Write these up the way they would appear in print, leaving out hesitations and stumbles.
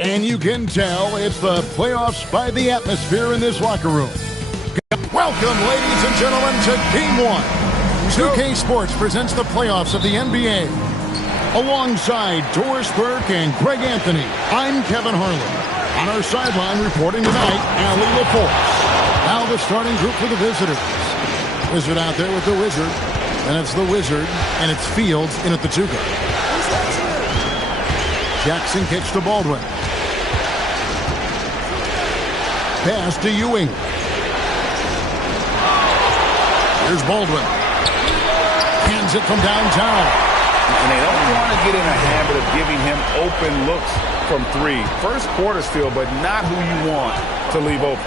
And you can tell it's the playoffs by the atmosphere in this locker room. Welcome, ladies and gentlemen, to Game 1. 2K Sports presents the playoffs of the NBA. Alongside Doris Burke and Greg Anthony, I'm Kevin Harlan. On our sideline reporting tonight, Allie LaForce. Now the starting group for the visitors. Wizard out there with the Wizard. And it's the Wizard, and it's Fields in at the 2 guard. Jackson kicks to Baldwin. Pass to Ewing. Here's Baldwin. Hands it from downtown. And they don't want to get in a habit of giving him open looks from 3. First quarter still, but not who you want to leave open.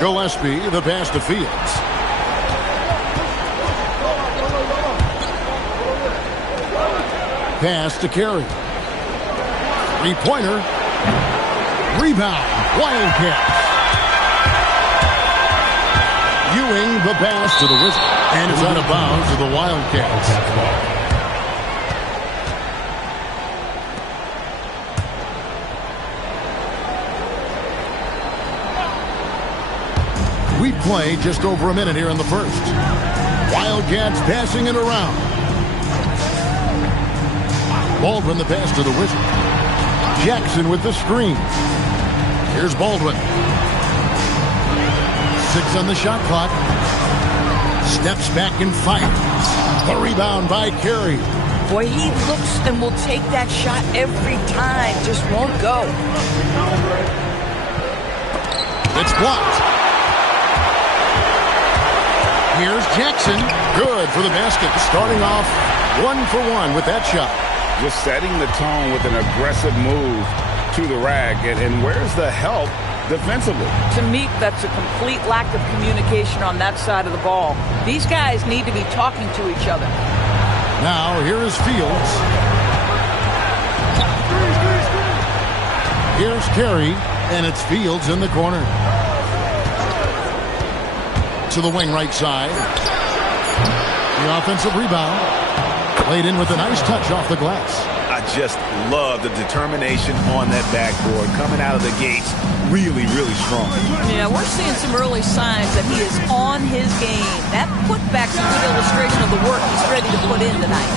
Gillespie, the pass to Fields. Pass to Carey. Three-pointer. Rebound. Wildcats. Ewing, the pass to the Wizards. And it's out of bounds to the Wildcats. We play just over a minute here in the first. Wildcats passing it around. Baldwin the pass to the Wizard. Jackson with the screen. Here's Baldwin. 6 on the shot clock. Steps back and fires. The rebound by Carey. Boy, he looks and will take that shot every time. Just won't go. It's blocked. Here's Jackson. Good for the basket. Starting off 1 for 1 with that shot. Just setting the tone with an aggressive move to the rack. And where's the help defensively? To me, that's a complete lack of communication on that side of the ball. These guys need to be talking to each other. Now, here is Fields. Here's Carey, and it's Fields in the corner. To the wing right side. The offensive rebound. Laid in with a nice touch off the glass. I just love the determination on that backboard. Coming out of the gates really, really strong. Yeah, we're seeing some early signs that he is on his game. That putback's a good illustration of the work he's ready to put in tonight.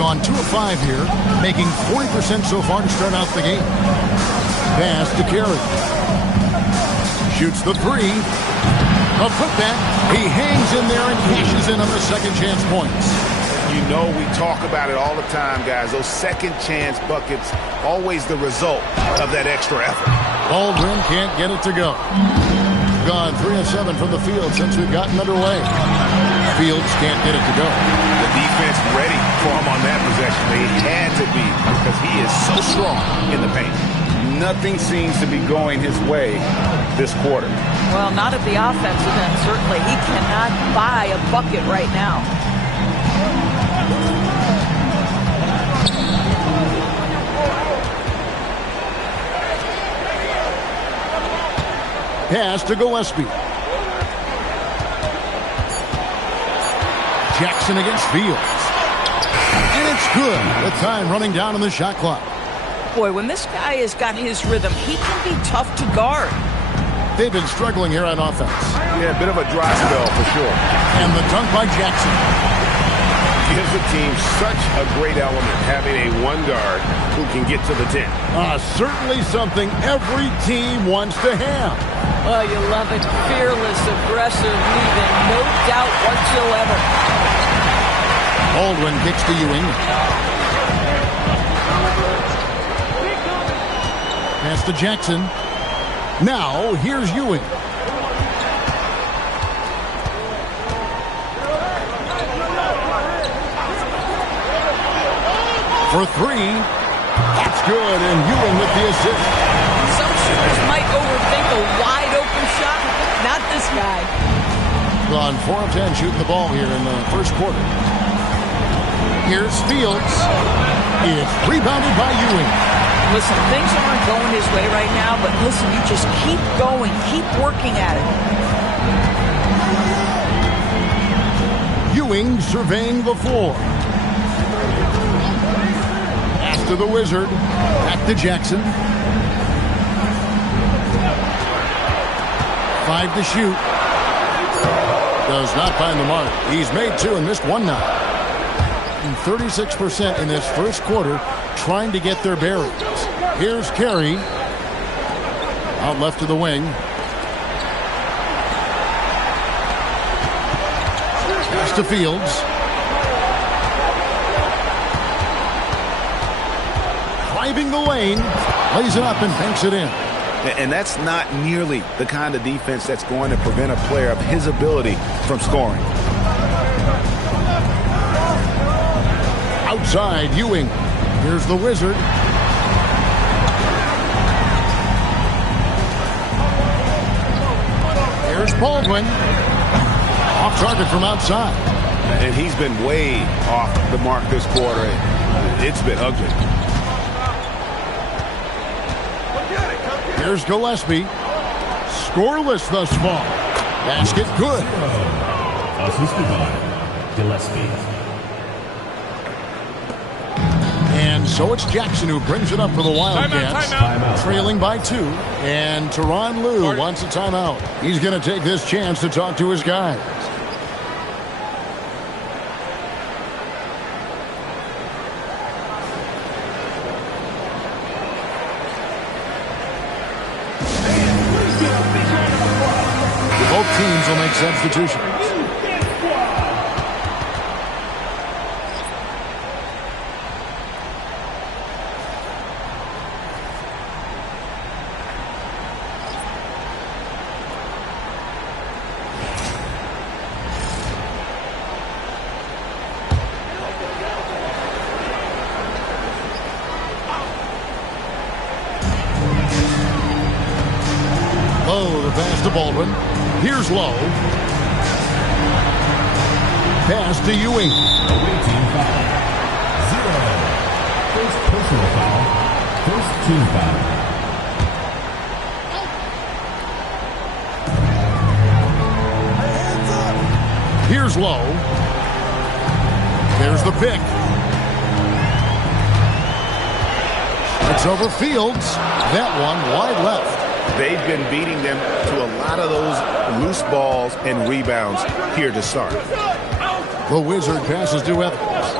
Gone 2 of 5 here, making 40% so far to start out the game. Pass to Carey. Shoots the 3. A putback. He hangs in there and cashes in on the second chance points. You know we talk about it all the time, guys. Those second chance buckets, always the result of that extra effort. Baldwin can't get it to go. Gone 3 of 7 from the field since we've gotten underway. Fields can't get it to go. The defense ready for him on that possession. They had to be because he is so strong in the paint. Nothing seems to be going his way this quarter. Well, not at the offensive end, certainly. He cannot buy a bucket right now. Pass to Gillespie. Jackson against Fields. And it's good. The time running down on the shot clock. Boy, when this guy has got his rhythm, he can be tough to guard. They've been struggling here on offense. Yeah, a bit of a dry spell for sure. And the dunk by Jackson. Gives the team such a great element, having a 1 guard who can get to the 10. Certainly something every team wants to have. Oh, you love it. Fearless, aggressive, leaving no doubt whatsoever. Baldwin kicks to Ewing. Pass to Jackson. Now, here's Ewing. For 3. That's good, and Ewing with the assist. Some shooters might overthink a wide-open shot. Not this guy. Gone 4 of 10 shooting the ball here in the first quarter. Here's Fields. It's rebounded by Ewing. Listen, things aren't going his way right now, but listen, you just keep going, keep working at it. Ewing surveying the floor. to the Wizard. Back to Jackson. 5 to shoot. Does not find the mark. He's made 2 and missed 1 now. 36% in this first quarter trying to get their bearings. Here's Carey. Out left to the wing. Pass to Fields. Driving the lane. Lays it up and banks it in. And that's not nearly the kind of defense that's going to prevent a player of his ability from scoring. Outside, Ewing. Here's the Wizard. Here's Baldwin. Off target from outside. And he's been way off the mark this quarter. It's been ugly. Here's Gillespie. Scoreless thus far. Basket good. Assisted by Gillespie. And so it's Jackson who brings it up for the Wildcats. Timeout. Trailing by 2. And Tyronn Lue wants a timeout. He's going to take this chance to talk to his guys. Both teams will make substitutions. Low, the pass to Baldwin. Here's Low. Pass to Ewing. Away team foul. 0. First personal foul. First team foul. Here's Low. There's the pick. It's over Fields. That one wide left. They've been beating them to a lot of those loose balls and rebounds here to start. The Wizard passes to Evans.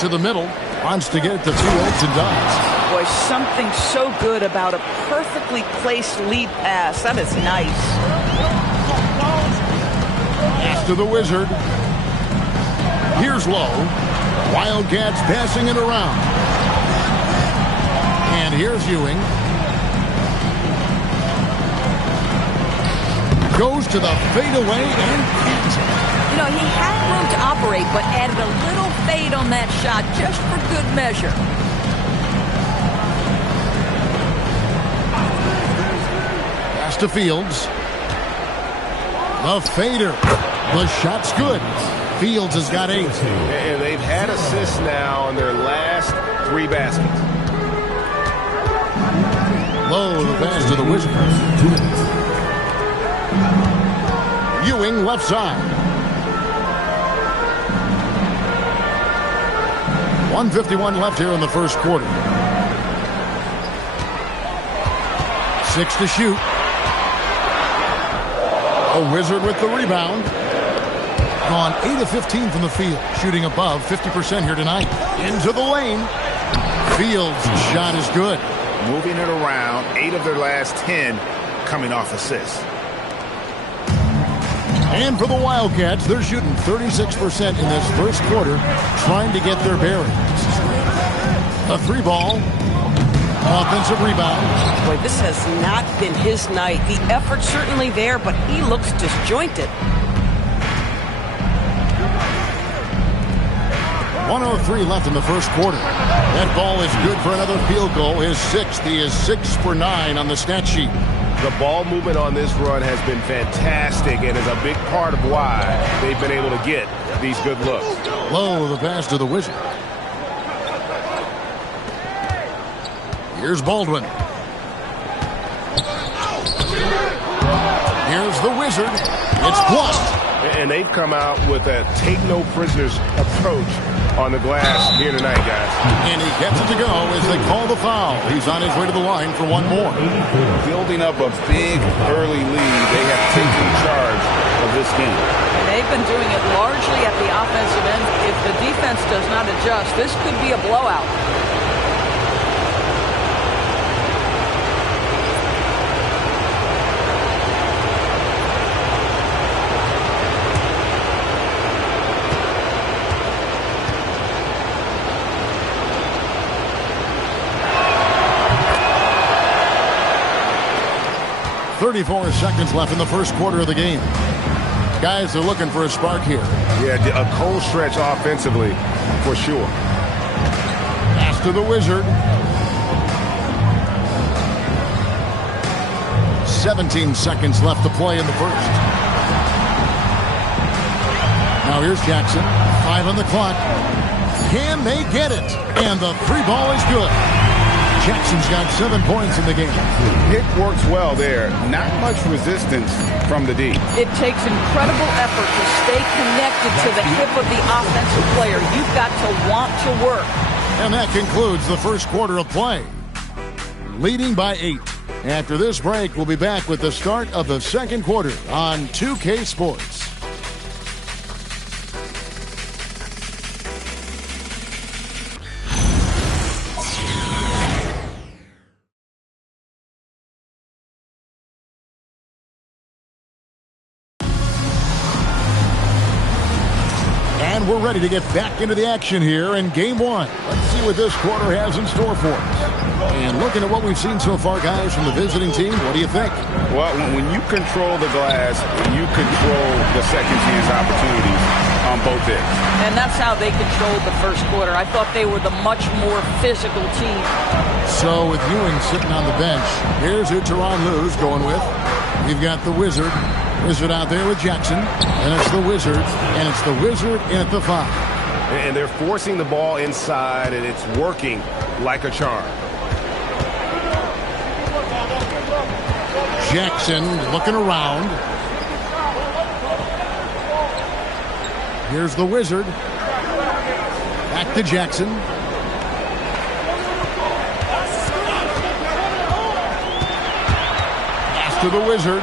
To the middle. Wants to get it to Fields and does. Boy, something so good about a perfectly placed lead pass. That is nice. Pass to the Wizard. Here's Low. Wildcats passing it around. And here's Ewing. Goes to the fadeaway and hits it. You know, he had room to operate, but added a little fade on that shot just for good measure. Pass to Fields. The fader. The shot's good. Fields has got 8. And they've had assists now on their last 3 baskets. Low, the pass to the Wizards. Ewing left side. 1:51 left here in the first quarter. 6 to shoot. A Wizard with the rebound. Gone 8 of 15 from the field. Shooting above 50% here tonight. Into the lane. Fields' shot is good. Moving it around. 8 of their last 10 coming off assists. And for the Wildcats, they're shooting 36% in this first quarter, trying to get their bearings. A 3-ball. Offensive rebound. Boy, this has not been his night. The effort's certainly there, but he looks disjointed. 1:03 left in the first quarter. That ball is good for another field goal. His 6th. He is 6 for 9 on the stat sheet. The ball movement on this run has been fantastic and is a big part of why they've been able to get these good looks. Low, the pass to the Wizard. Here's Baldwin. Here's the Wizard. It's blocked. And they've come out with a take no prisoners approach on the glass here tonight, guys. And he gets it to go as they call the foul. He's on his way to the line for one more. Building up a big early lead, they have taken charge of this game. And they've been doing it largely at the offensive end. If the defense does not adjust, this could be a blowout. .34 seconds left in the first quarter of the game. Guys are looking for a spark here. Yeah, a cold stretch offensively, for sure. Pass to the Wizard. 17 seconds left to play in the first. Now here's Jackson. 5 on the clock. Can they get it? And the three ball is good. Jackson's got 7 points in the game. Pick works well there. Not much resistance from the D. It takes incredible effort to stay connected to the hip of the offensive player. You've got to want to work. And that concludes the first quarter of play. Leading by 8. After this break, we'll be back with the start of the second quarter on 2K Sports. And we're ready to get back into the action here in game one. Let's see what this quarter has in store for us. And looking at what we've seen so far, guys, from the visiting team, what do you think? Well, when you control the glass, you control the second chance opportunities on both ends. And that's how they controlled the first quarter. I thought they were the much more physical team. So with Ewing sitting on the bench, here's who Tyronn Lue's going with. You've got the Wizard. Wizard out there with Jackson. And it's the Wizard. And it's the Wizard in at the 5. And they're forcing the ball inside, and it's working like a charm. Jackson looking around. Here's the Wizard. Back to Jackson. Pass to the Wizard.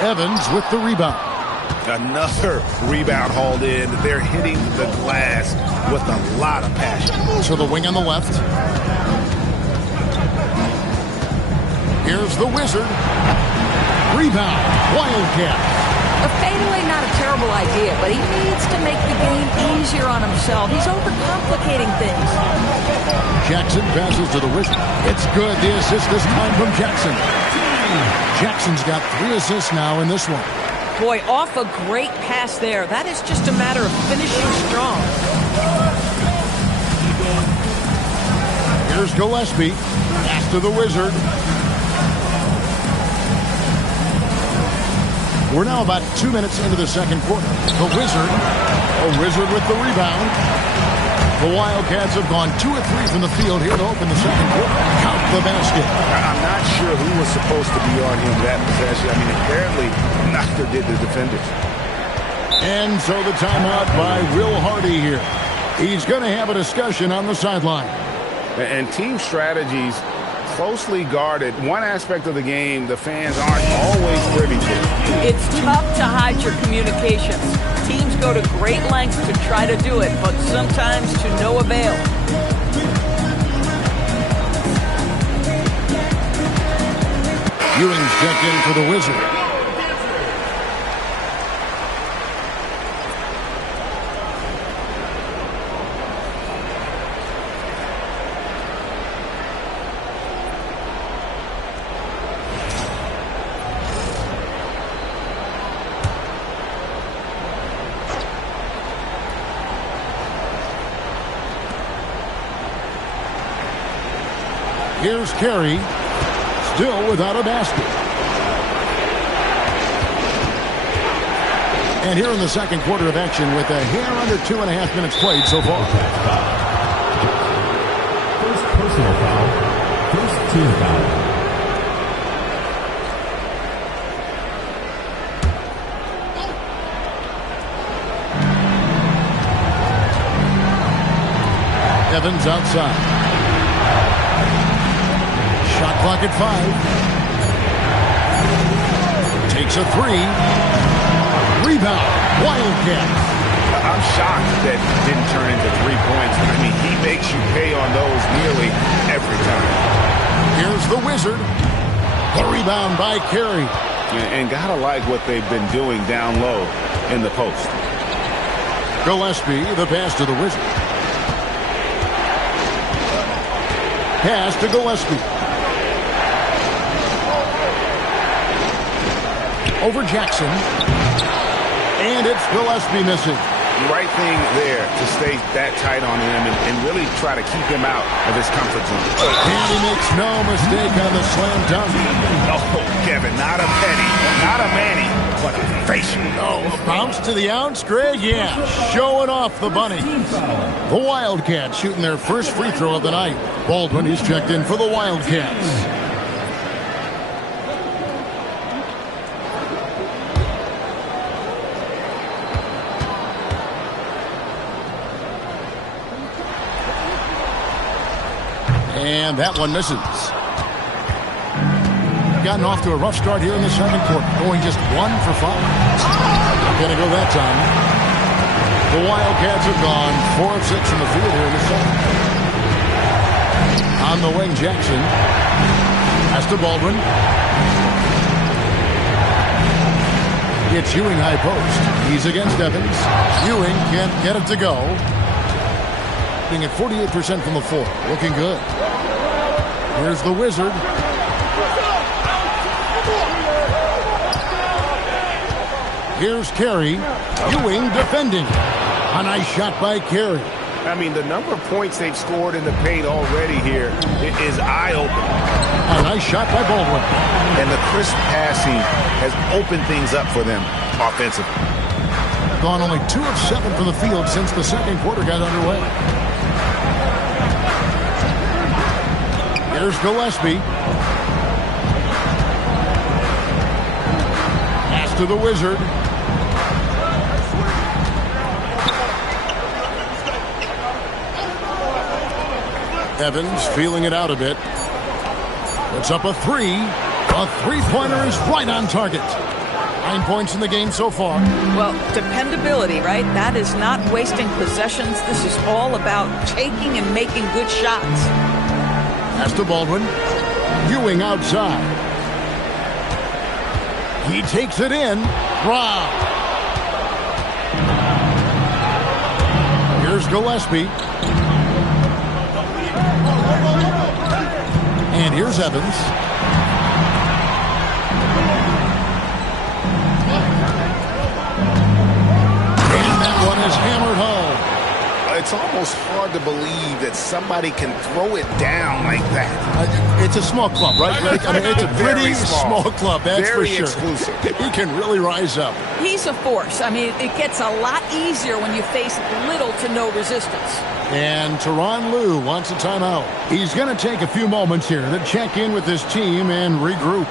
Evans with the rebound. Another rebound hauled in. They're hitting the glass with a lot of passion. To the wing on the left. Here's the Wizard. Rebound. Wildcat. A fadeaway, not a terrible idea, but he needs to make the game easier on himself. He's overcomplicating things. Jackson passes to the Wizard. It's good. The assist this time from Jackson. Jackson's got 3 assists now in this one. Boy, off a great pass there. That is just a matter of finishing strong. Here's Gillespie. Pass to the Wizard. We're now about 2 minutes into the second quarter. The Wizard. A Wizard with the rebound. The Wildcats have gone 2 of 3 from the field here to open the second quarter. Count the basket. I'm not sure who was supposed to be on him that possession. I mean, apparently neither did the defenders. And so the timeout by Will Hardy here. He's going to have a discussion on the sideline. And team strategies closely guarded. One aspect of the game the fans aren't always privy to. It's tough to hide your communications. Teams go to great lengths to try to do it, but sometimes to no avail. Ewing's checked in for the Wizard. Here's Carey, still without a basket. And here in the second quarter of action with a hair under 2.5 minutes played so far. First personal foul. First team foul. Evans outside. Shot clock at 5. Takes a 3. Rebound. Wildcats. I'm shocked that it didn't turn into 3 points. I mean, he makes you pay on those nearly every time. Here's the Wizard. The rebound by Carey. And gotta like what they've been doing down low in the post. Gillespie, the pass to the Wizard. Pass to Gillespie. Over Jackson. And it's Gillespie missing. Right thing there to stay that tight on him and really try to keep him out of his comfort zone. And he makes no mistake on the slam dunk. Oh, Kevin, not a penny, not a Manny, but a facial. Oh, bounce to the ounce, Greg? Yeah, showing off the bunny. The Wildcats shooting their first free throw of the night. Baldwin is checked in for the Wildcats. And that one misses. Gotten off to a rough start here in the second quarter. Going just 1 for 5. Not going to go that time. The Wildcats have gone 4 of 6 from the field here in the second. On the wing, Jackson. Pass to Baldwin. It's Ewing high post. He's against Evans. Ewing can't get it to go. Being at 48% from the floor. Looking good. Here's the Wizard. Here's Carey. Ewing defending. A nice shot by Carey. I mean, the number of points they've scored in the paint already here is eye-opening. A nice shot by Baldwin. And the crisp passing has opened things up for them offensively. Gone only 2 of 7 from the field since the second quarter got underway. Here's Gillespie. Pass to the Wizard. Evans feeling it out a bit. Puts up a 3. A three-pointer is right on target. 9 points in the game so far. Well, dependability, right? That is not wasting possessions. This is all about taking and making good shots. Pass to Baldwin. Ewing outside. He takes it in. Wow. Here's Gillespie. And here's Evans. And that one is hammered home. It's almost hard to believe that somebody can throw it down like that. It's a small club, right, Greg? I mean, it's a pretty small club, that's Very for sure. exclusive. He can really rise up. He's a force. I mean, it gets a lot easier when you face little to no resistance. And Tyronn Lue wants a timeout. He's going to take a few moments here to check in with his team and regroup.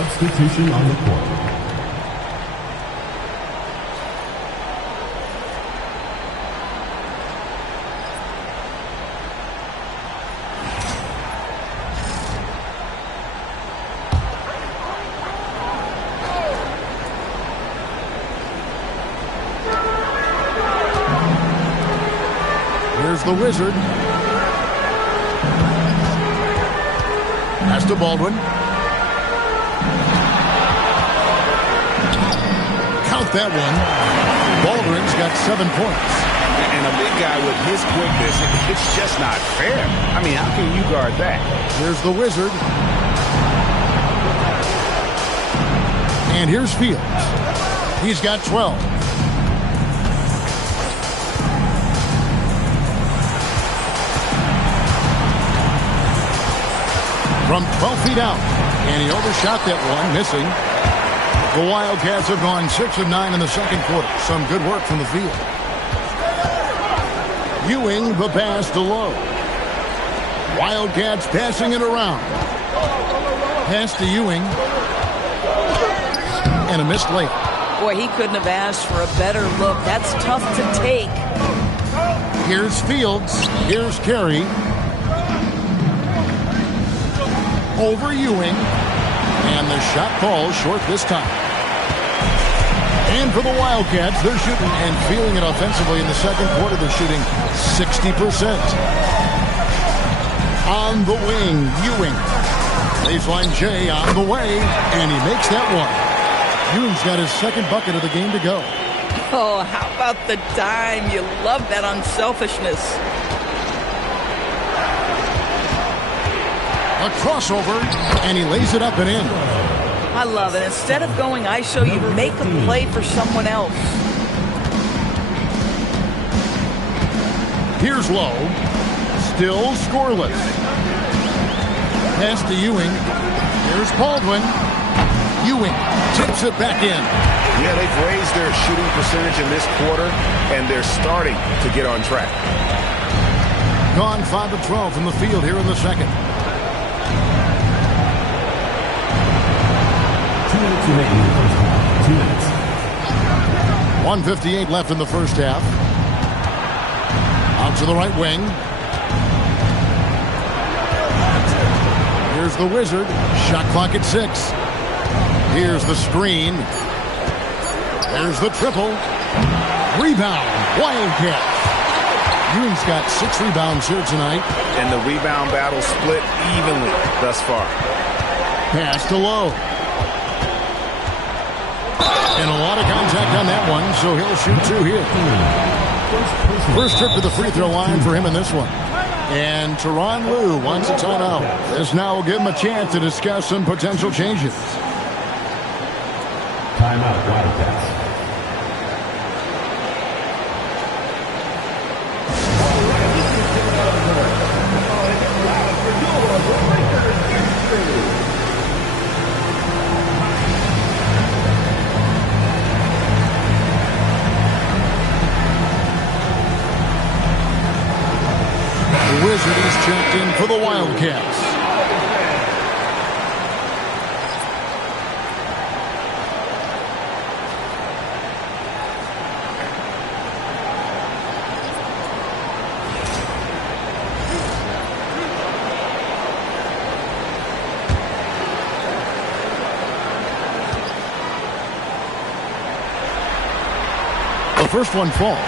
Substitution on the court. Here's the Wizard. Pass to Baldwin. Count that one. Baldwin's got 7 points. And a big guy with his quickness, it's just not fair. I mean, how can you guard that? Here's the Wizard. And here's Fields. He's got 12. From 12 feet out. And he overshot that one, missing. The Wildcats have gone 6 of 9 in the second quarter. Some good work from the field. Ewing, the pass to Lowe. Wildcats passing it around. Pass to Ewing. And a missed layup. Boy, he couldn't have asked for a better look. That's tough to take. Here's Fields. Here's Carey. Over Ewing. And the shot falls short this time. And for the Wildcats, they're shooting and feeling it offensively in the second quarter. They're shooting 60%. On the wing, Ewing. Baseline J on the way. And he makes that one. Ewing's got his second bucket of the game to go. Oh, how about the dime? You love that unselfishness. A crossover, and he lays it up and in. I love it. Instead of going ISO, you make a play for someone else. Here's Lowe. Still scoreless. Pass to Ewing. Here's Baldwin. Ewing tips it back in. Yeah, they've raised their shooting percentage in this quarter, and they're starting to get on track. Gone 5 of 12 from the field here in the second. 2 minutes remaining in the first half. 2 minutes. 1:58 left in the first half. Out to the right wing. Here's the Wizard. Shot clock at 6. Here's the screen. There's the triple. Rebound. Wildcats. Ewing's got 6 rebounds here tonight. And the rebound battle split evenly thus far. Pass to Lowe. And a lot of contact on that one, so he'll shoot 2 here. First trip to the free throw line for him in this one. And Tyronn Lue wants a timeout. This now will give him a chance to discuss some potential changes. Timeout, Wildcats. The Wizard is checked in for the Wildcats. The first one falls.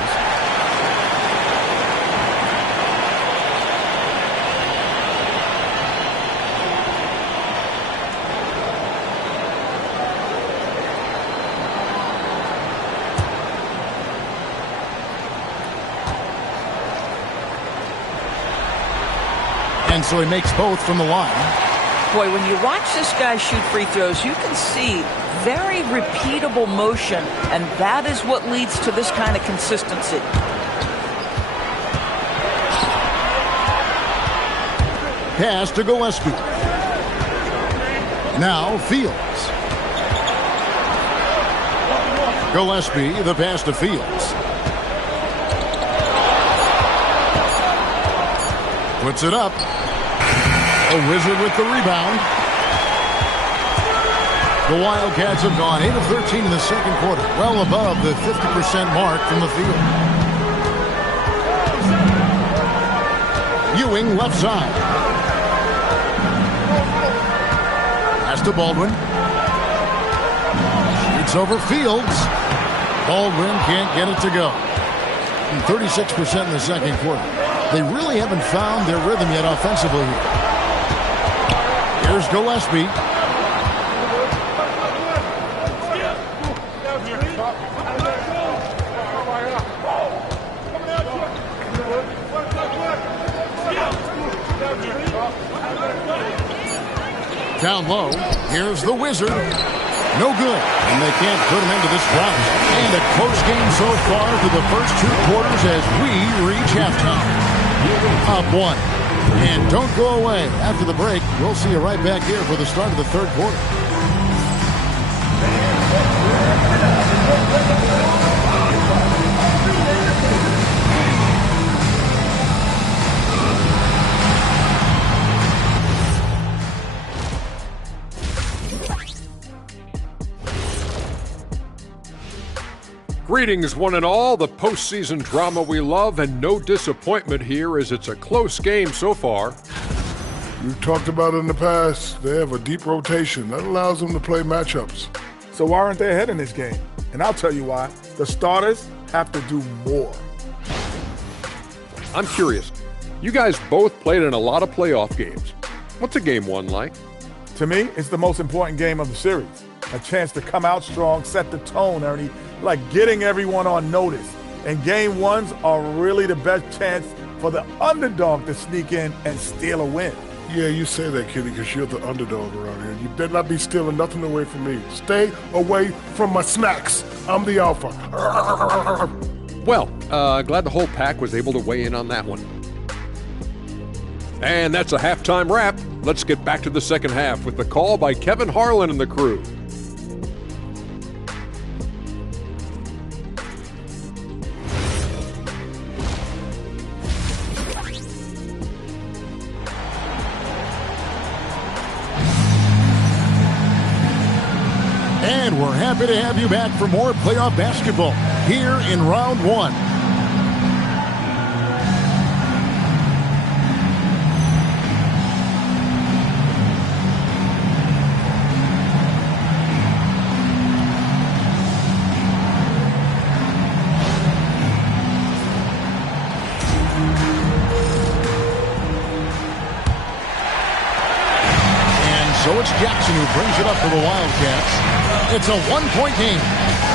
And so he makes both from the line. Boy, when you watch this guy shoot free throws, you can see very repeatable motion, and that is what leads to this kind of consistency. Pass to Gillespie. Now Fields. Gillespie, the pass to Fields. Puts it up. A Wizard with the rebound. The Wildcats have gone 8 of 13 in the second quarter, well above the 50% mark from the field. Ewing left side. Pass to Baldwin. Shoots over Fields. Baldwin can't get it to go. 36% in the second quarter. They really haven't found their rhythm yet offensively here. Here's Gillespie. Down low, here's the Wizard. No good, and they can't put him into this round. And a close game so far through the first 2 quarters as we reach halftime. Up 1. And don't go away. After the break, we'll see you right back here for the start of the third quarter. Greetings, one and all. The postseason drama we love, and no disappointment here as it's a close game so far. We've talked about it in the past. They have a deep rotation. That allows them to play matchups. So why aren't they ahead in this game? And I'll tell you why. The starters have to do more. I'm curious. You guys both played in a lot of playoff games. What's a game 1 like? To me, it's the most important game of the series. A chance to come out strong, set the tone, Ernie, like getting everyone on notice. And game 1s are really the best chance for the underdog to sneak in and steal a win. Yeah, you say that, Kitty, because you're the underdog around here. You better not be stealing nothing away from me. Stay away from my snacks. I'm the alpha. Well, glad the whole pack was able to weigh in on that one. And that's a halftime wrap. Let's get back to the second half with the call by Kevin Harlan and the crew. And we're happy to have you back for more playoff basketball here in round 1. And so it's Jackson who brings it up for the Wildcats. It's a 1-point game.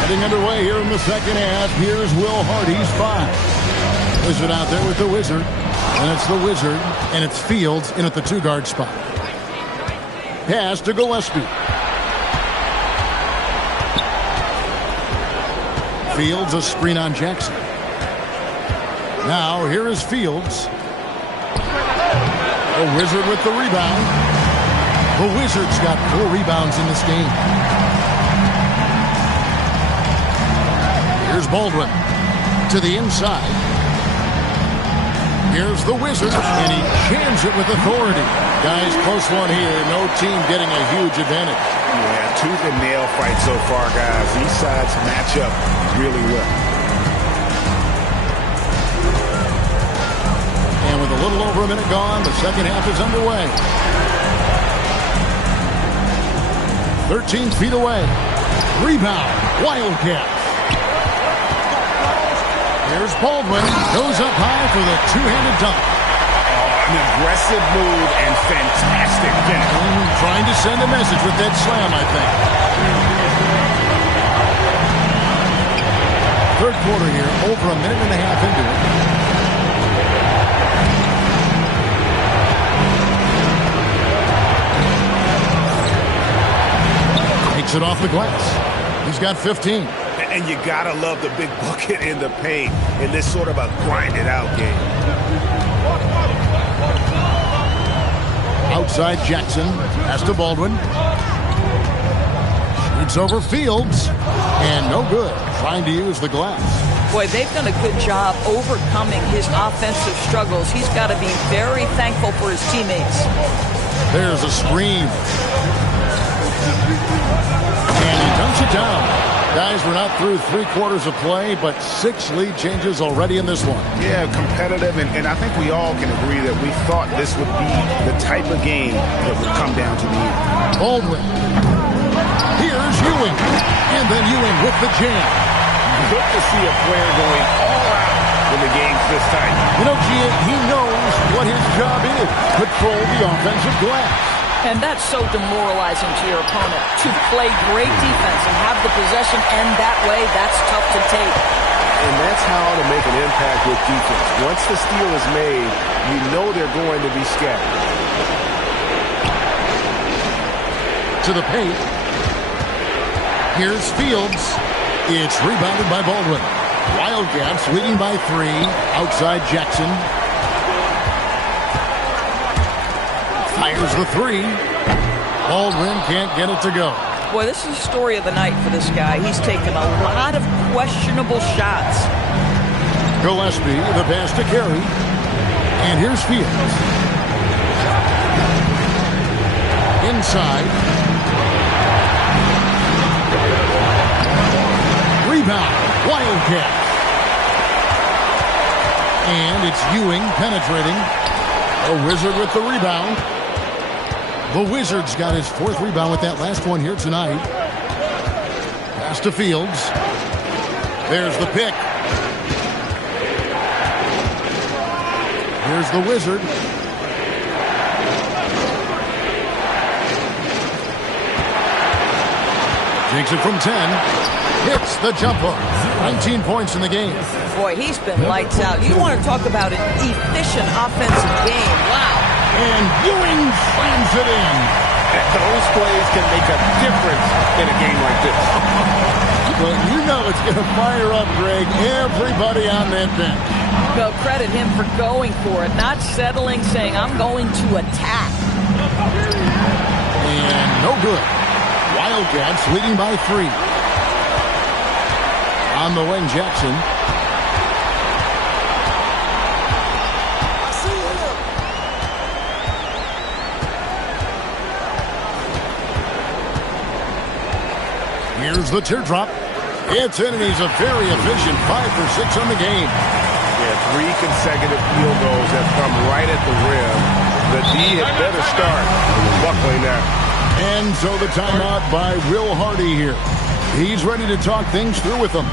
Getting underway here in the second half. Here's Will Hardy's 5. Wizard out there with the Wizard. And it's the Wizard. And it's Fields in at the 2-guard spot. Pass to Gillespie. Fields a screen on Jackson. Now here is Fields. The Wizard with the rebound. The Wizards got 4 rebounds in this game. Here's Baldwin to the inside. Here's the Wizards, and he jams it with authority. Guys, close one here. No team getting a huge advantage. Yeah, tooth and nail fight so far, guys. These sides match up really well. And with a little over a minute gone, the second half is underway. 13 feet away. Rebound. Wildcats. Here's Baldwin. Goes up high for the two-handed dunk. An aggressive move and fantastic finish. Trying to send a message with that slam, I think. Third quarter here, over a minute and a half into it. Takes it off the glass. He's got 15. And you gotta love the big bucket in the paint in this sort of a grinded-out game. Outside Jackson. Pass to Baldwin. Shoots over Fields. And no good. Trying to use the glass. Boy, they've done a good job overcoming his offensive struggles. He's got to be very thankful for his teammates. There's a screen. down. Guys, we're not through 3 quarters of play, but 6 lead changes already in this one. Yeah, competitive, and I think we all can agree that we thought this would be the type of game that would come down to the end. Baldwin. Here's Ewing. And then Ewing with the jam. Good to see a player going all out when the game's this tight. You know, G.A., he knows what his job is. Control the offensive glass. And that's so demoralizing to your opponent, to play great defense and have the possession end that way. That's tough to take. And that's how to make an impact with defense. Once the steal is made, you know they're going to be scattered. To the paint. Here's Fields. It's rebounded by Baldwin. Wildcats leading by 3. Outside Jackson. Fires the 3. Baldwin can't get it to go. Boy, this is the story of the night for this guy. He's taken a lot of questionable shots. Gillespie, the pass to Carey. And here's Fields. Inside. Rebound. Wildcats. And it's Ewing penetrating. A Wizard with the rebound. The Wizards got his 4th rebound with that last one here tonight. Pass to Fields. There's the pick. Here's the Wizard. Takes it from 10. Hits the jumper. 19 points in the game. Boy, he's been lights out. You want to talk about an efficient offensive game. Wow. And Ewing slams it in. Those plays can make a difference in a game like this. Well, you know it's going to fire up, Greg, everybody on that bench. Well, credit him for going for it, not settling, saying, I'm going to attack. And no good. Wildcats leading by 3. On the wing, Jackson. Here's the teardrop. It's in, and he's a very efficient 5 for 6 on the game. Yeah, 3 consecutive field goals have come right at the rim. The D had better start buckling now. And so the timeout by Will Hardy here. He's ready to talk things through with them.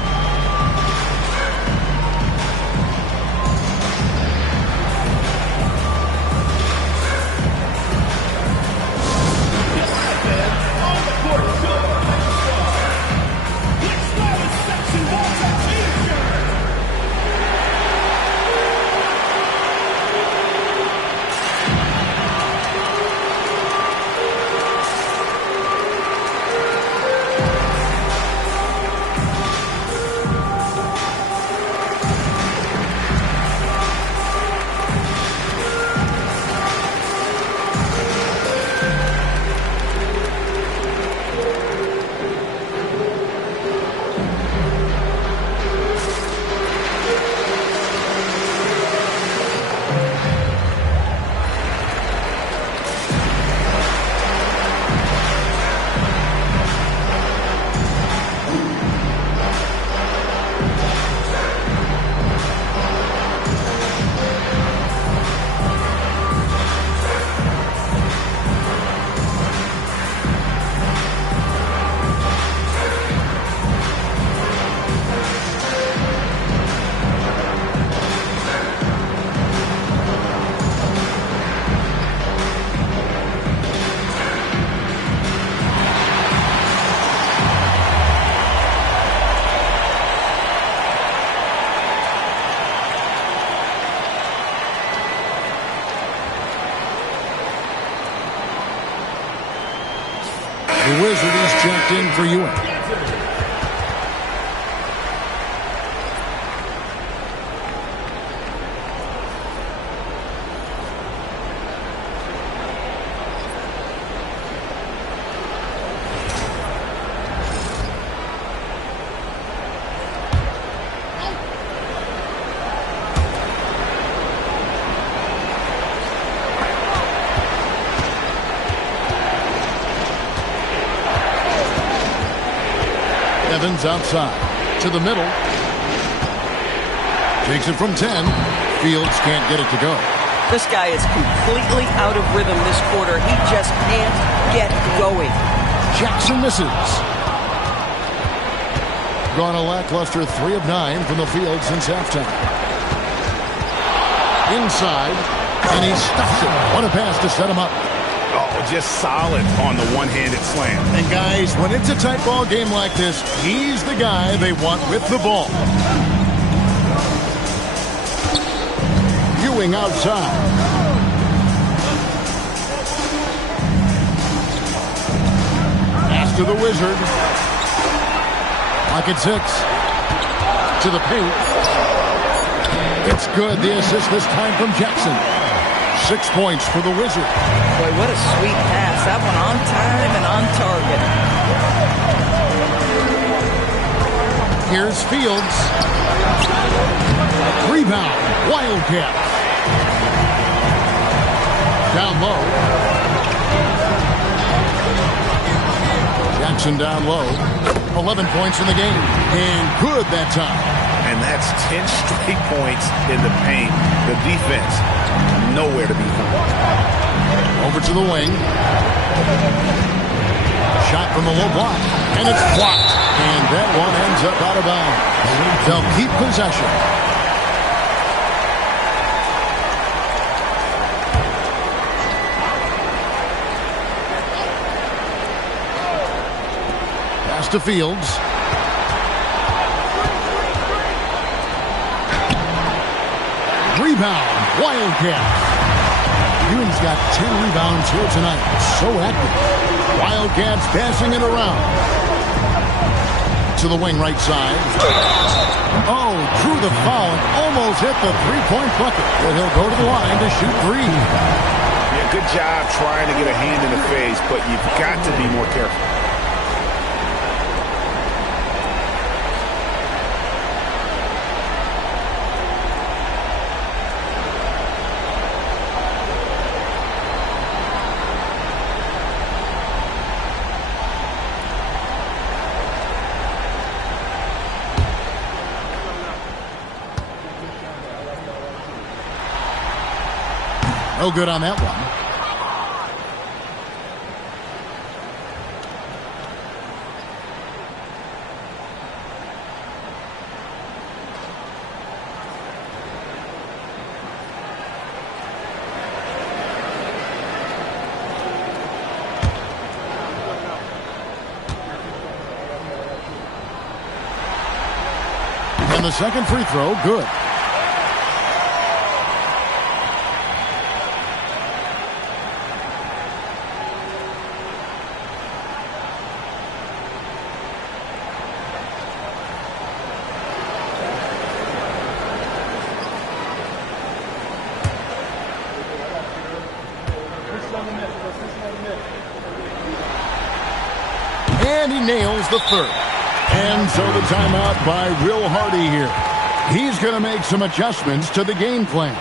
The Wizard is checked in for Ewing. Evans outside. To the middle. Takes it from 10. Fields can't get it to go. This guy is completely out of rhythm this quarter. He just can't get going. Jackson misses. Gone a lackluster 3 of 9 from the field since halftime. Inside, and he stuffs it. What a pass to set him up. Oh, just solid on the one-handed slam. And guys, when it's a tight ball game like this, he's the guy they want with the ball. Ewing outside. Pass to the Wizard. Pocket 6. To the paint. It's good. The assist this time from Jackson. 6 points for the Wizard. Boy, what a sweet pass. That one on time and on target. Here's Fields. Rebound. Wildcats. Down low. Jackson down low. 11 points in the game. And good that time. And that's 10 straight points in the paint. The defense, nowhere to be found. Over to the wing. Shot from the low block. And it's blocked. And that one ends up out of bounds. They'll keep possession. Pass to Fields. Rebound. Wildcats. Ewing's got 10 rebounds here tonight. So active. Wildcats passing it around. To the wing right side. Oh, drew the foul and almost hit the three-point bucket. But he'll go to the line to shoot 3. Yeah, good job trying to get a hand in the face, but you've got to be more careful. No good on that one. And the second free throw, good. And he nails the third. And so the timeout by Will Hardy here. He's going to make some adjustments to the game plan.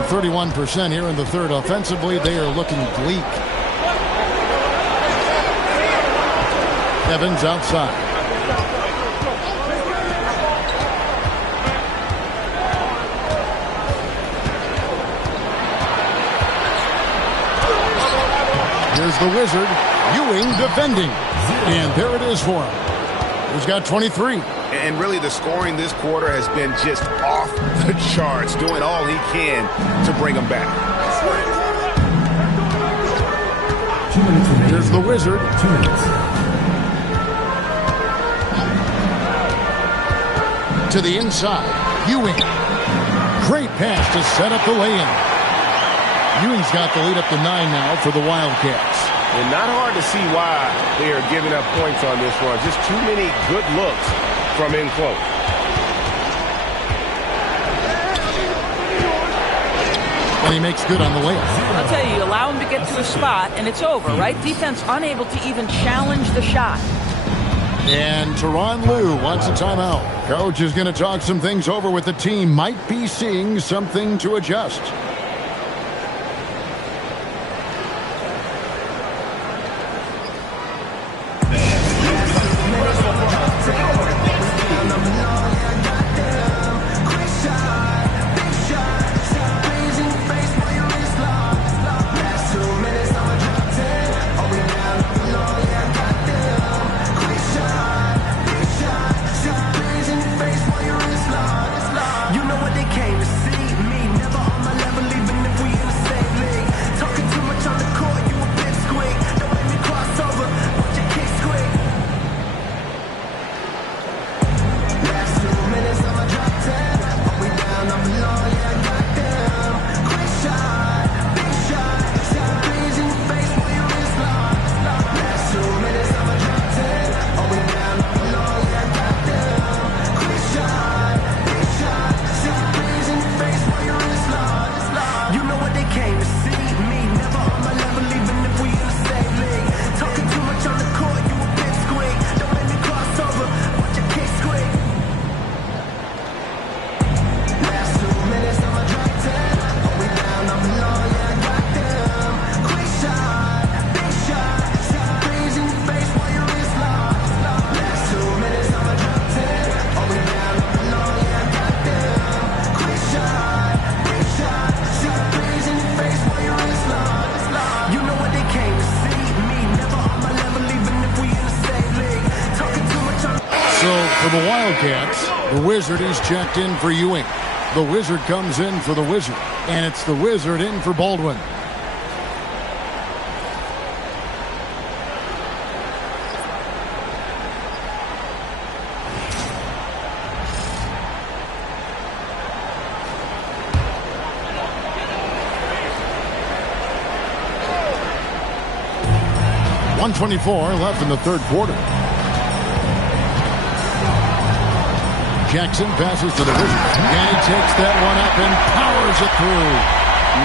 shooting 31% here in the third. Offensively, they are looking bleak. Evans outside. Here's the Wizard. Ewing defending. And there it is for him. He's got 23. And really the scoring this quarter has been just off the charts, doing all he can to bring them back. 2 minutes remaining. Here's the Wizard. 2 minutes. To the inside. Ewing. Great pass to set up the lay-in. Ewing's got the lead up to 9 now for the Wildcats. And not hard to see why they are giving up points on this run. Just too many good looks from in close. And he makes good on the layup. I'll tell you, you allow him to get to a spot, and it's over, right? Defense unable to even challenge the shot. And Tyronn Lue wants a timeout. Coach is going to talk some things over with the team. Might be seeing something to adjust. For the Wildcats, the Wizard, he's checked in for Ewing. The Wizard comes in for the Wizard. And it's the Wizard in for Baldwin. .124 left in the third quarter. Jackson passes to the Wizard. And he takes that one up and powers it through.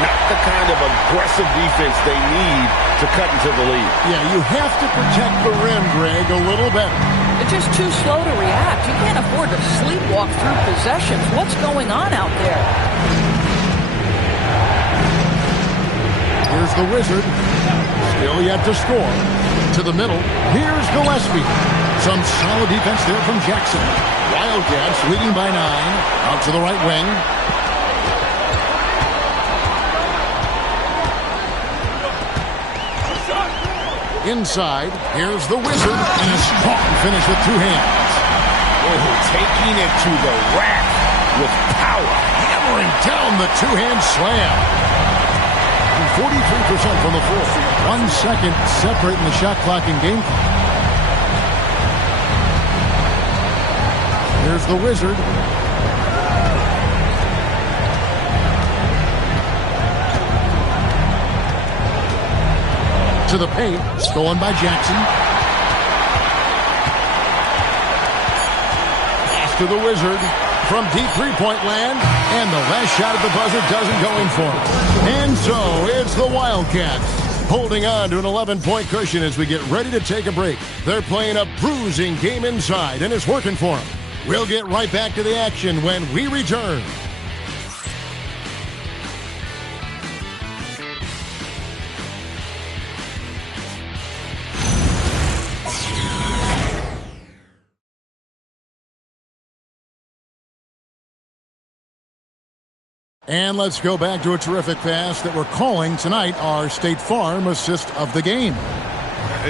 Not the kind of aggressive defense they need to cut into the lead. Yeah, you have to protect the rim, Greg, a little better. They're just too slow to react. You can't afford to sleepwalk through possessions. What's going on out there? Here's the Wizard. Still yet to score. To the middle. Here's Gillespie. Some solid defense there from Jackson. Wildcats leading by 9. Out to the right wing. Inside, here's the Wizard. And a strong finish with 2 hands. Oh, taking it to the rack with power. Hammering down the 2-hand slam. 43% from the floor. 1 second separating the shot clock and game clock. Here's the Wizard. To the paint. Stolen by Jackson. Pass to the Wizard. From deep three-point land. And the last shot at the buzzer doesn't go in for him. And so it's the Wildcats holding on to an 11-point cushion as we get ready to take a break. They're playing a bruising game inside, and it's working for them. We'll get right back to the action when we return. And let's go back to a terrific pass that we're calling tonight our State Farm assist of the game.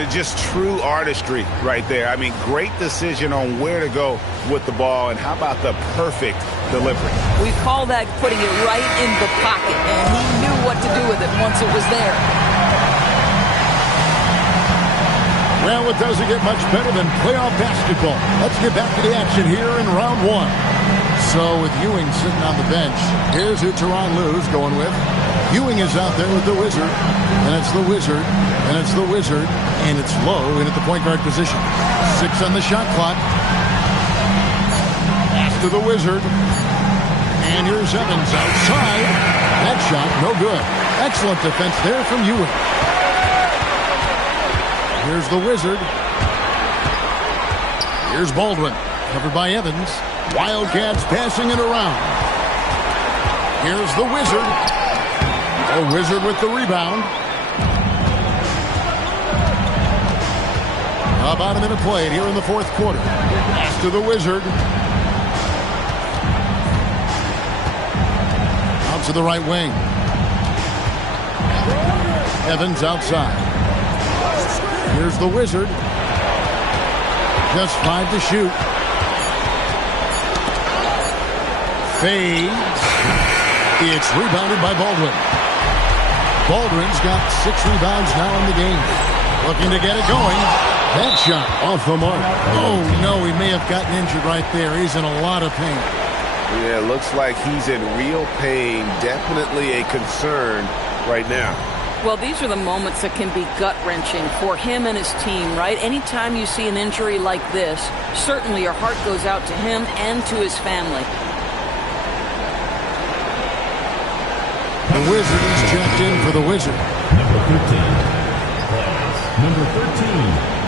Just true artistry right there. I mean, great decision on where to go with the ball, and how about the perfect delivery? We call that putting it right in the pocket, and he knew what to do with it once it was there. Well, it doesn't get much better than playoff basketball. Let's get back to the action here in round one. So with Ewing sitting on the bench, here's who Tyronn Lue's going with. Ewing is out there with the Wizard, and it's the Wizard, and it's the Wizard, and it's low in at the point guard position. 6 on the shot clock. Pass to the Wizard. And here's Evans outside. That shot, no good. Excellent defense there from Ewing. Here's the Wizard. Here's Baldwin, covered by Evans. Wildcats passing it around. Here's the Wizard. The Wizard with the rebound. About a minute played here in the fourth quarter. Pass to the Wizard. Out to the right wing. Evans outside. Here's the Wizard. Just 5 to shoot. Fades. It's rebounded by Baldwin. Baldwin's got 6 rebounds now in the game. Looking to get it going. That shot off the mark. Oh, no, he may have gotten injured right there. He's in a lot of pain. Yeah, looks like he's in real pain. Definitely a concern right now. Well, these are the moments that can be gut-wrenching for him and his team, right? Anytime you see an injury like this, certainly your heart goes out to him and to his family. The Wizard is checked in for the Wizard. Number 13. Number 13.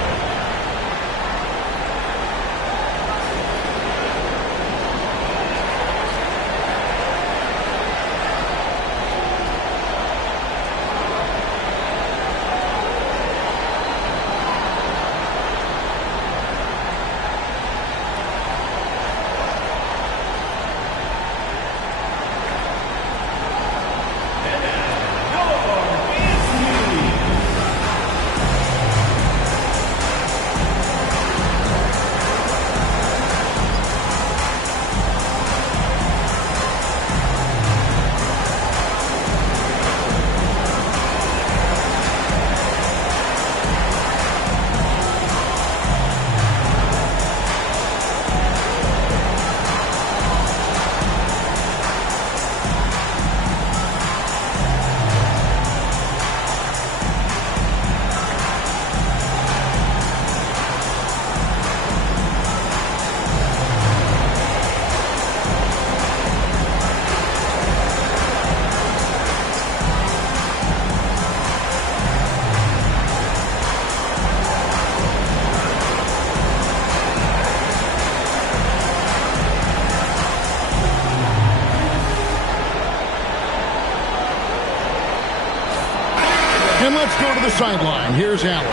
And let's go to the sideline. Here's Allen.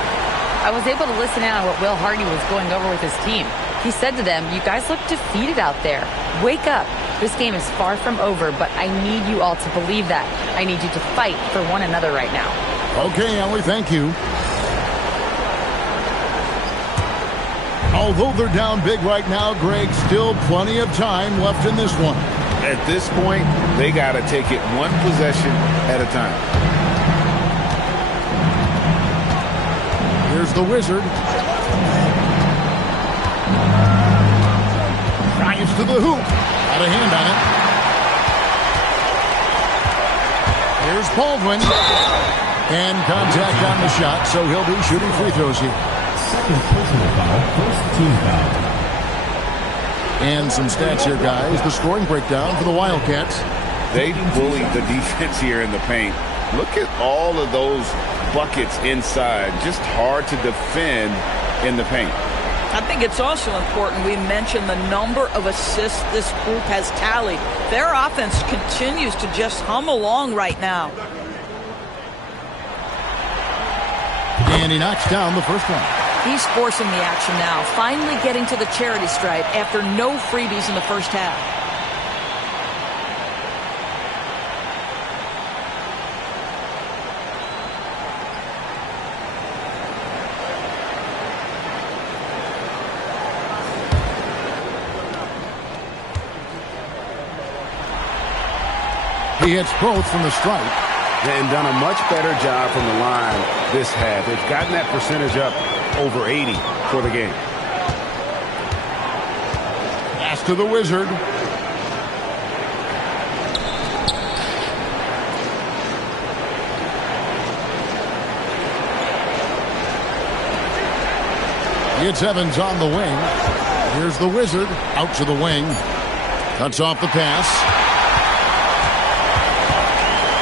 I was able to listen in on what Will Hardy was going over with his team. He said to them, "You guys look defeated out there. Wake up. This game is far from over, but I need you all to believe that. I need you to fight for one another right now." Okay, Ellie, thank you. Although they're down big right now, Greg, still plenty of time left in this one. At this point, they got to take it one possession at a time. Here's the Wizard. Drives to the hoop. Got a hand on it. Here's Baldwin. And contact on the shot, so he'll be shooting free throws here. Second personal foul, first team foul. And some stats here, guys. The scoring breakdown for the Wildcats. They bullied the defense here in the paint. Look at all of those buckets inside. Just hard to defend in the paint. I think it's also important we mention the number of assists this group has tallied. Their offense continues to just hum along right now. And he knocks down the first one. He's forcing the action now, finally getting to the charity stripe after no freebies in the first half. He hits both from the stripe. And done a much better job from the line this half. They've gotten that percentage up over 80 for the game. Pass to the Wizard. It's Evans on the wing. Here's the Wizard out to the wing. Cuts off the pass.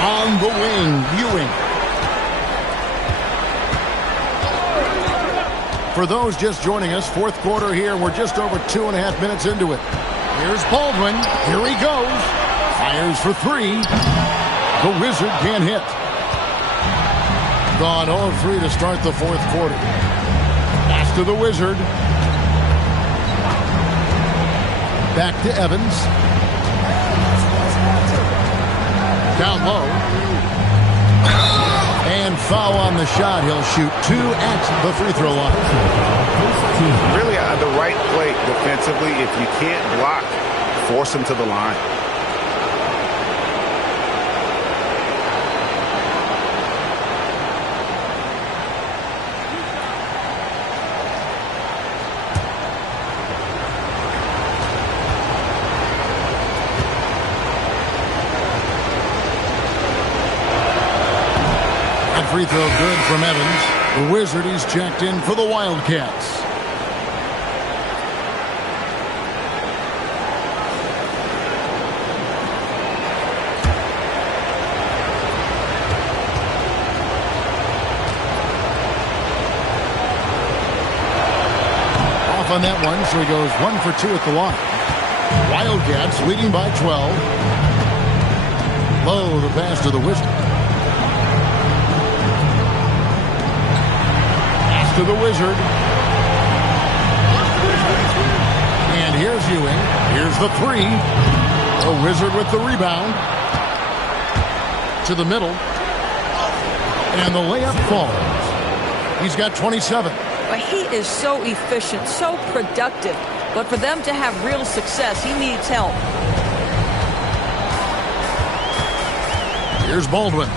On the wing, Ewing. For those just joining us, fourth quarter here. We're just over 2.5 minutes into it. Here's Baldwin. Here he goes. Fires for three. The Wizard can't hit. Gone 0-3 to start the fourth quarter. Pass to the Wizard. Back to Evans. Down low. And foul on the shot. He'll shoot two at the free throw line. Really the right play defensively. If you can't block, force him to the line. Free throw good from Evans. The Wizard is checked in for the Wildcats. Off on that one, so he goes 1 for 2 at the line. Wildcats leading by 12. Low the pass to the Wizard. To the Wizard. And here's Ewing. Here's the three. The Wizard with the rebound. To the middle. And the layup falls. He's got 27. But he is so efficient, so productive. But for them to have real success, he needs help. Here's Baldwin.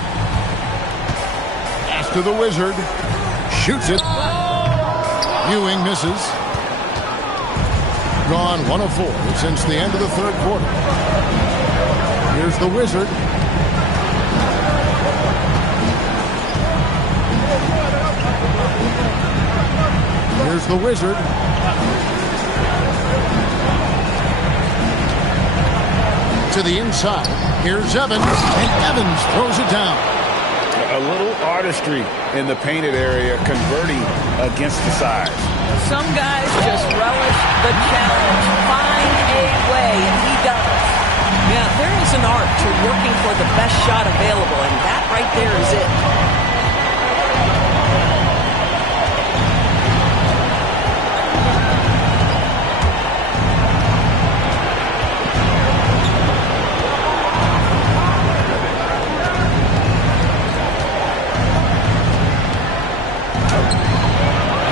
Pass to the Wizard. Shoots it. Ewing misses. Gone 1 of 4 since the end of the third quarter. Here's the Wizard. Here's the Wizard. To the inside. Here's Evans. And Evans throws it down. A little artistry in the painted area, converting against the size. Some guys just relish the challenge, find a way, and he does. Yeah, there is an art to working for the best shot available, and that right there is it.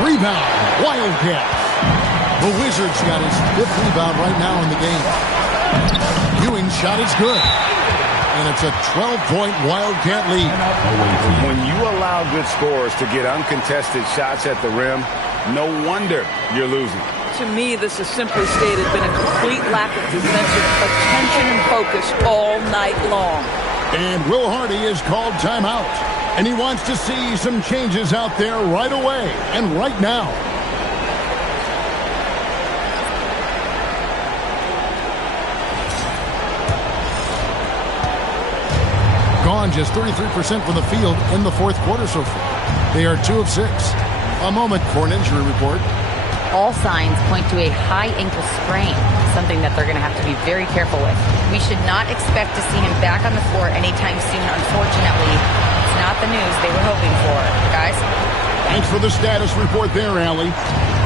Rebound, Wildcats. The Wizards got his 5th rebound right now in the game. Ewing's shot is good. And it's a 12-point Wildcat lead. When you allow good scorers to get uncontested shots at the rim, no wonder you're losing. To me, this has simply stated been a complete lack of defensive attention and focus all night long. And Will Hardy is called timeout. And he wants to see some changes out there right away and right now. Gone just 33% from the field in the fourth quarter so far. They are 2 of 6. A moment for an injury report. All signs point to a high ankle sprain, something that they're going to have to be very careful with. We should not expect to see him back on the floor anytime soon, unfortunately. It's not the news they were hoping for, guys. Thanks for the status report there, Allie.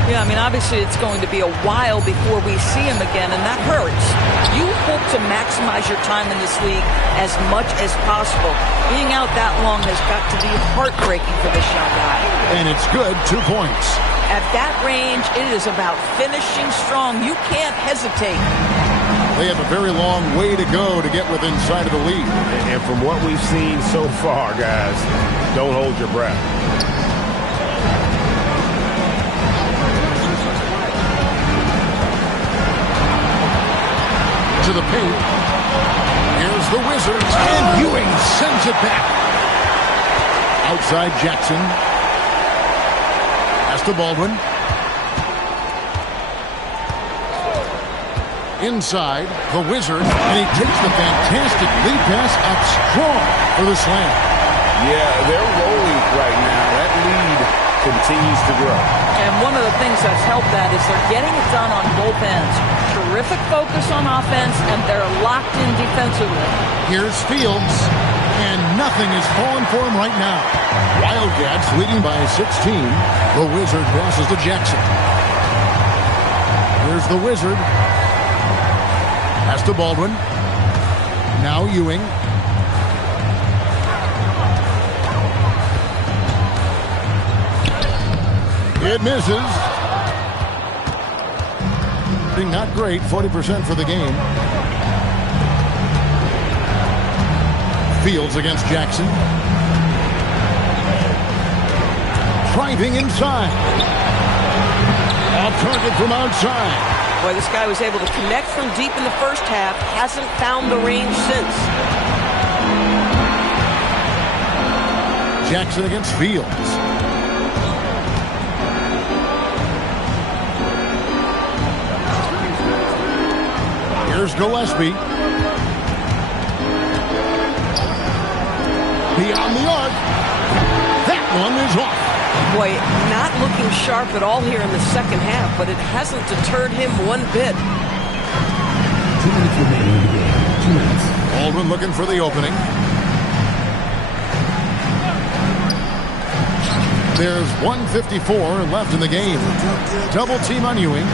Yeah, I mean, obviously it's going to be a while before we see him again, and that hurts. You hope to maximize your time in this league as much as possible. Being out that long has got to be heartbreaking for this young guy. And it's good, 2 points. At that range, it is about finishing strong. You can't hesitate. They have a very long way to go to get within sight of the lead. And from what we've seen so far, guys, don't hold your breath. To the paint. Here's the Wizards, and Ewing sends it back. Outside Jackson. Pass to Baldwin. Inside, the Wizards, and he takes the fantastic lead pass up strong for the slam. Yeah, they're rolling right now. That lead continues to grow. And one of the things that's helped that is they're getting it done on both ends. Terrific focus on offense, and they're locked in defensively. Here's Fields, and nothing is falling for him right now. Wildcats leading by 16. The Wizard passes to Jackson. Here's the Wizard. Pass to Baldwin. Now Ewing. It misses. Not great, 40% for the game. Fields against Jackson. Driving inside. Off target from outside. Boy, this guy was able to connect from deep in the first half. Hasn't found the range since. Jackson against Fields. Here's Gillespie. Beyond the arc. That one is off. Boy, not looking sharp at all here in the second half, but it hasn't deterred him one bit. 2 minutes remaining in the game. 2 minutes. Baldwin looking for the opening. There's 1:54 left in the game. Double team on Ewing.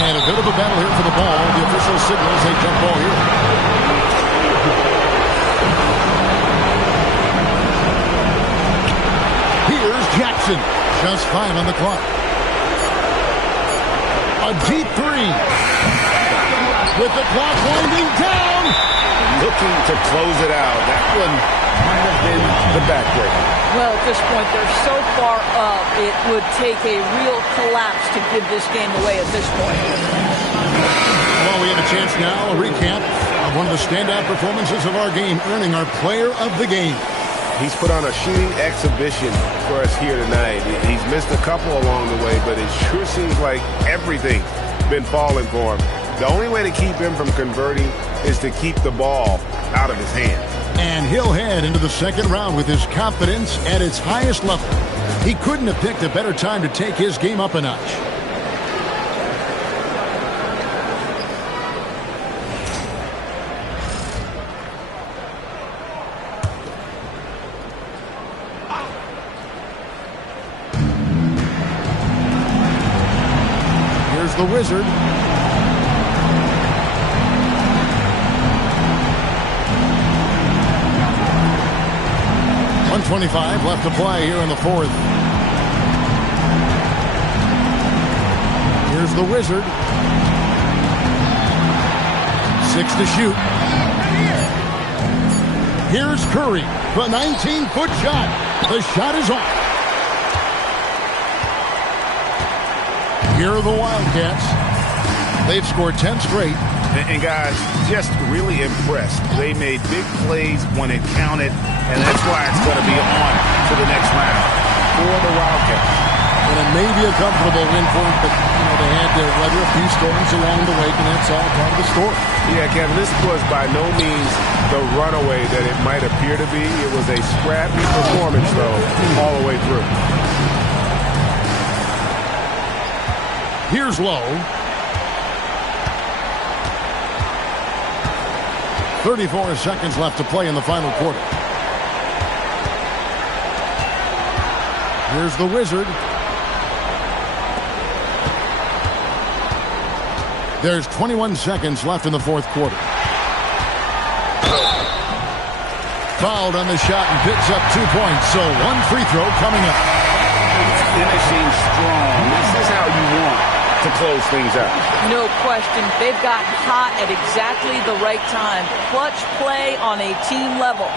And a bit of a battle here for the ball. The official signals a jump ball here. Here's Jackson. Just 5 on the clock. A deep three. With the clock winding down. Looking to close it out. That one might have been the backbreaker. Well, at this point, they're so far up, it would take a real collapse to give this game away at this point. Well, we have a chance now, a recap of one of the standout performances of our game, earning our player of the game. He's put on a shooting exhibition for us here tonight. He's missed a couple along the way, but it sure seems like everything's been falling for him. The only way to keep him from converting is to keep the ball out of his hands. And he'll head into the second round with his confidence at its highest level. He couldn't have picked a better time to take his game up a notch. Here's the Wizard. .25 left to play here in the fourth. Here's the Wizard. 6 to shoot. Here's Curry. The 19-foot shot. The shot is off. Here are the Wildcats. They've scored 10 straight. And guys, just really impressed. They made big plays when it counted, and that's why it's going to be on to the next round for the Wildcats. And it may be a comfortable win for them, but they had to weather a few storms along the way, and that's all part of the story. Yeah, Kevin, this was by no means the runaway that it might appear to be. It was a scrappy performance, though, all the way through. Here's Lowe. 34 seconds left to play in the final quarter. Here's the Wizard. There's 21 seconds left in the fourth quarter. Fouled on the shot and picks up 2 points, so one free throw coming up. Finishing strong. This is how you want to close things out. No question. They've gotten hot at exactly the right time. Clutch play on a team level.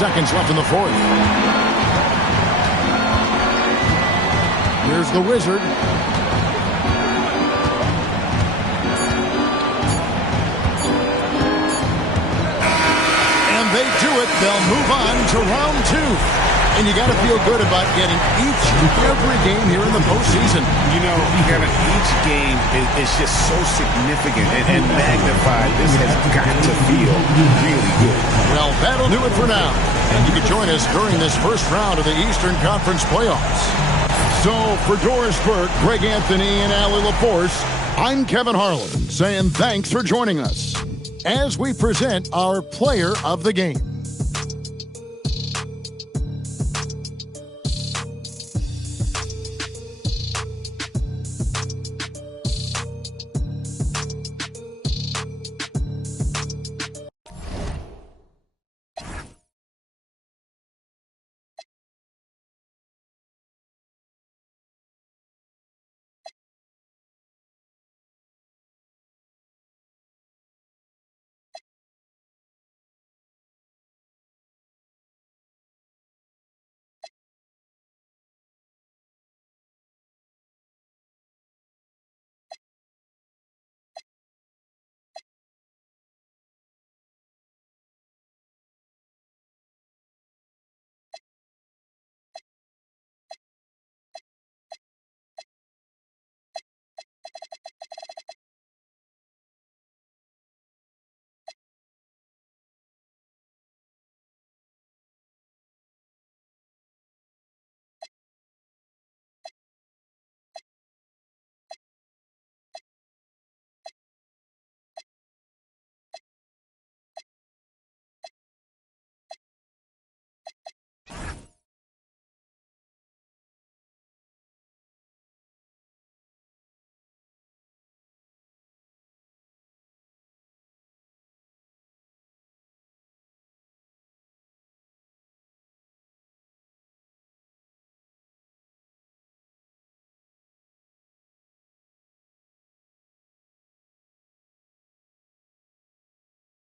Seconds left in the fourth. Here's the Wizard. And they do it. They'll move on to round two. And you got to feel good about getting each and every game here in the postseason. You know, Kevin, each game is just so significant and magnified. This has got to feel really good. Well, that'll do it for now. And you can join us during this first round of the Eastern Conference playoffs. So, for Doris Burke, Greg Anthony, and Allie LaForce, I'm Kevin Harlan saying thanks for joining us as we present our player of the game.